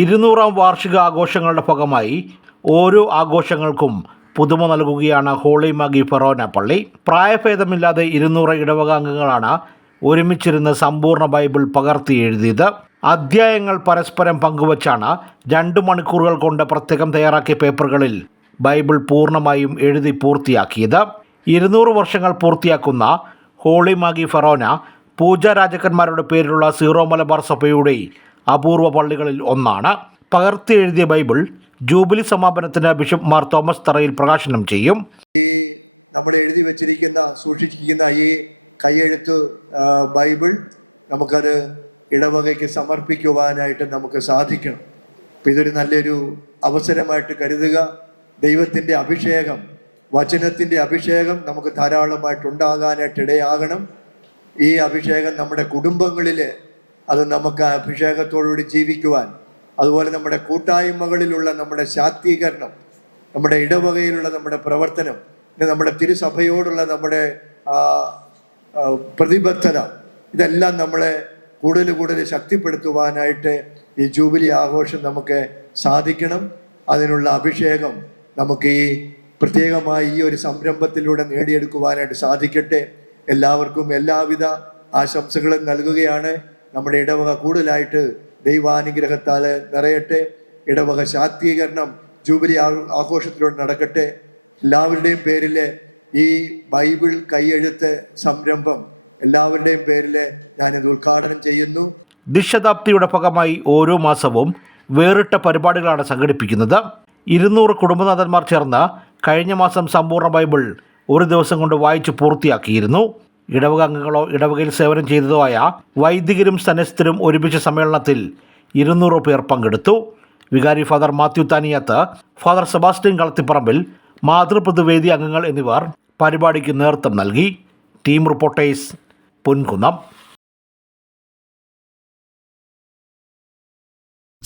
ഇരുന്നൂറാം വാർഷിക ആഘോഷങ്ങളുടെ ഭാഗമായി ഓരോ ആഘോഷങ്ങൾക്കും പുതുമ നൽകുകയാണ് ഹോളി മാഗി ഫെറോന പള്ളി. പ്രായഭേദമില്ലാതെ ഇരുന്നൂറ് ഇടവക അംഗങ്ങളാണ് ഒരുമിച്ചിരുന്ന് സമ്പൂർണ ബൈബിൾ പകർത്തി എഴുതിയത്. അധ്യായങ്ങൾ പരസ്പരം പങ്കുവച്ചാണ് രണ്ട് മണിക്കൂറുകൾ കൊണ്ട് പ്രത്യേകം തയ്യാറാക്കിയ പേപ്പറുകളിൽ ബൈബിൾ പൂർണമായും എഴുതി പൂർത്തിയാക്കിയത്. ഇരുന്നൂറ് വർഷങ്ങൾ പൂർത്തിയാക്കുന്ന ഹോളി മാഗി ഫെറോന പൂജാ രാജാക്കന്മാരുടെ പേരിലുള്ള സീറോ മലബാർ സഭയുടെ അപൂർവ പള്ളികളിൽ ഒന്നാണ്. പകർത്തി എഴുതിയ ബൈബിൾ ജൂബിലി സമാപനത്തിന് ബിഷപ്പ് മാർ തോമസ് തറയിൽ പ്രകാശനം ചെയ്യും. ഈ നമ്മൾ എഴുതി വെച്ചിരിക്കുന്ന സൂക്ഷിച്ചിരിക്കുന്ന ഈ കൈയെഴുത്ത് ബൈബിൾ നമുക്കത് ഇടവകയ്ക്ക് സമർപ്പിക്കുവാനായിട്ട് നമുക്ക് സാധിക്കണം. അപ്പം ഇതൊരു നല്ലൊരു അവസരമായിട്ട് കരുതുക. ദൈവത്തിന്റെ അഭിഷേകം വചനത്തിന്റെ അഭിഷേകം നമുക്ക് ധാരാളമായിട്ട് ഉണ്ടാകാനായിട്ട് ഇടയാകണം. ഈ അഭിഷേകം നമ്മുടെ കുടുംബങ്ങളിൽ അത് നമുക്ക് അഭിഷേകത്തോടുകൂടി ജീവിക്കുവാൻ അതുപോലെ നമ്മുടെ കൂട്ടായ്മകളിലുള്ള നമ്മുടെ ശാക്തീകരണം നമ്മുടെ ഇടവകയിലുള്ള നമ്മുടെ പ്രവർത്തനം പിന്നെ നമ്മുടെ തിരുസഭയോടുള്ള നമ്മുടെ പ്രതിബദ്ധത ഇതെല്ലാം നമ്മളെ കൂടുതൽ കൂടുതൽ ശക്തിപ്പെടുത്തുവാനായിട്ട് ഈ ജൂബിലി ആഘോഷം നമുക്ക് സാധിക്കണം. അതിനുള്ള അഭിഷേകം നമുക്ക് ഈ പ്രത്യേകമായി ഈ ഒരു സംരംഭത്തിലൂടെ നേടിയെടുക്കുവാനായിട്ട് സാധിക്കട്ടെ. എല്ലാവർക്കും എല്ലാവിധ ആശംസകളും നൽകുകയാണ്. നമ്മുടെ ഇടവക കൂടുതലായിട്ട് ദൈവാനുഗ്രഹത്താൽ നിറയട്ടെ. ഇടവക ശാക്തീകരണം ജൂബിലി ആഘോഷത്തിലൂടെ നടക്കട്ടെ. എല്ലാവരുടെയും പേരിൽ ഈ ബൈബിൾ കൈയെഴുത്ത് സംരംഭം എല്ലാവരുടെയും പേരിൽ ഞാനിത് ഉദ്ഘാടനം ചെയ്യുന്നു. ദിശതാബ്ദിയുടെ ഭാഗമായി ഓരോ മാസവും വേറിട്ട പരിപാടികളാണ് സംഘടിപ്പിക്കുന്നത്. ഇരുന്നൂറ് കുടുംബനാഥന്മാർ ചേർന്ന് കഴിഞ്ഞ മാസം സമ്പൂർണ ബൈബിൾ ഒരു ദിവസം കൊണ്ട് വായിച്ച് പൂർത്തിയാക്കിയിരുന്നു. ഇടവക അംഗങ്ങളോ ഇടവകയിൽ സേവനം ചെയ്തതോ ആയ വൈദികരും സന്യസ്തരും ഒരുമിച്ച സമ്മേളനത്തിൽ ഇരുന്നൂറ് പേർ പങ്കെടുത്തു. വികാരി father Mathew Thaniyath father Sebastian Kalathiparambil മാതൃപ്രതിവേദി അംഗങ്ങൾ എന്നിവർ പരിപാടിക്ക് നേതൃത്വം നൽകി. Team reporters Ponkunnam.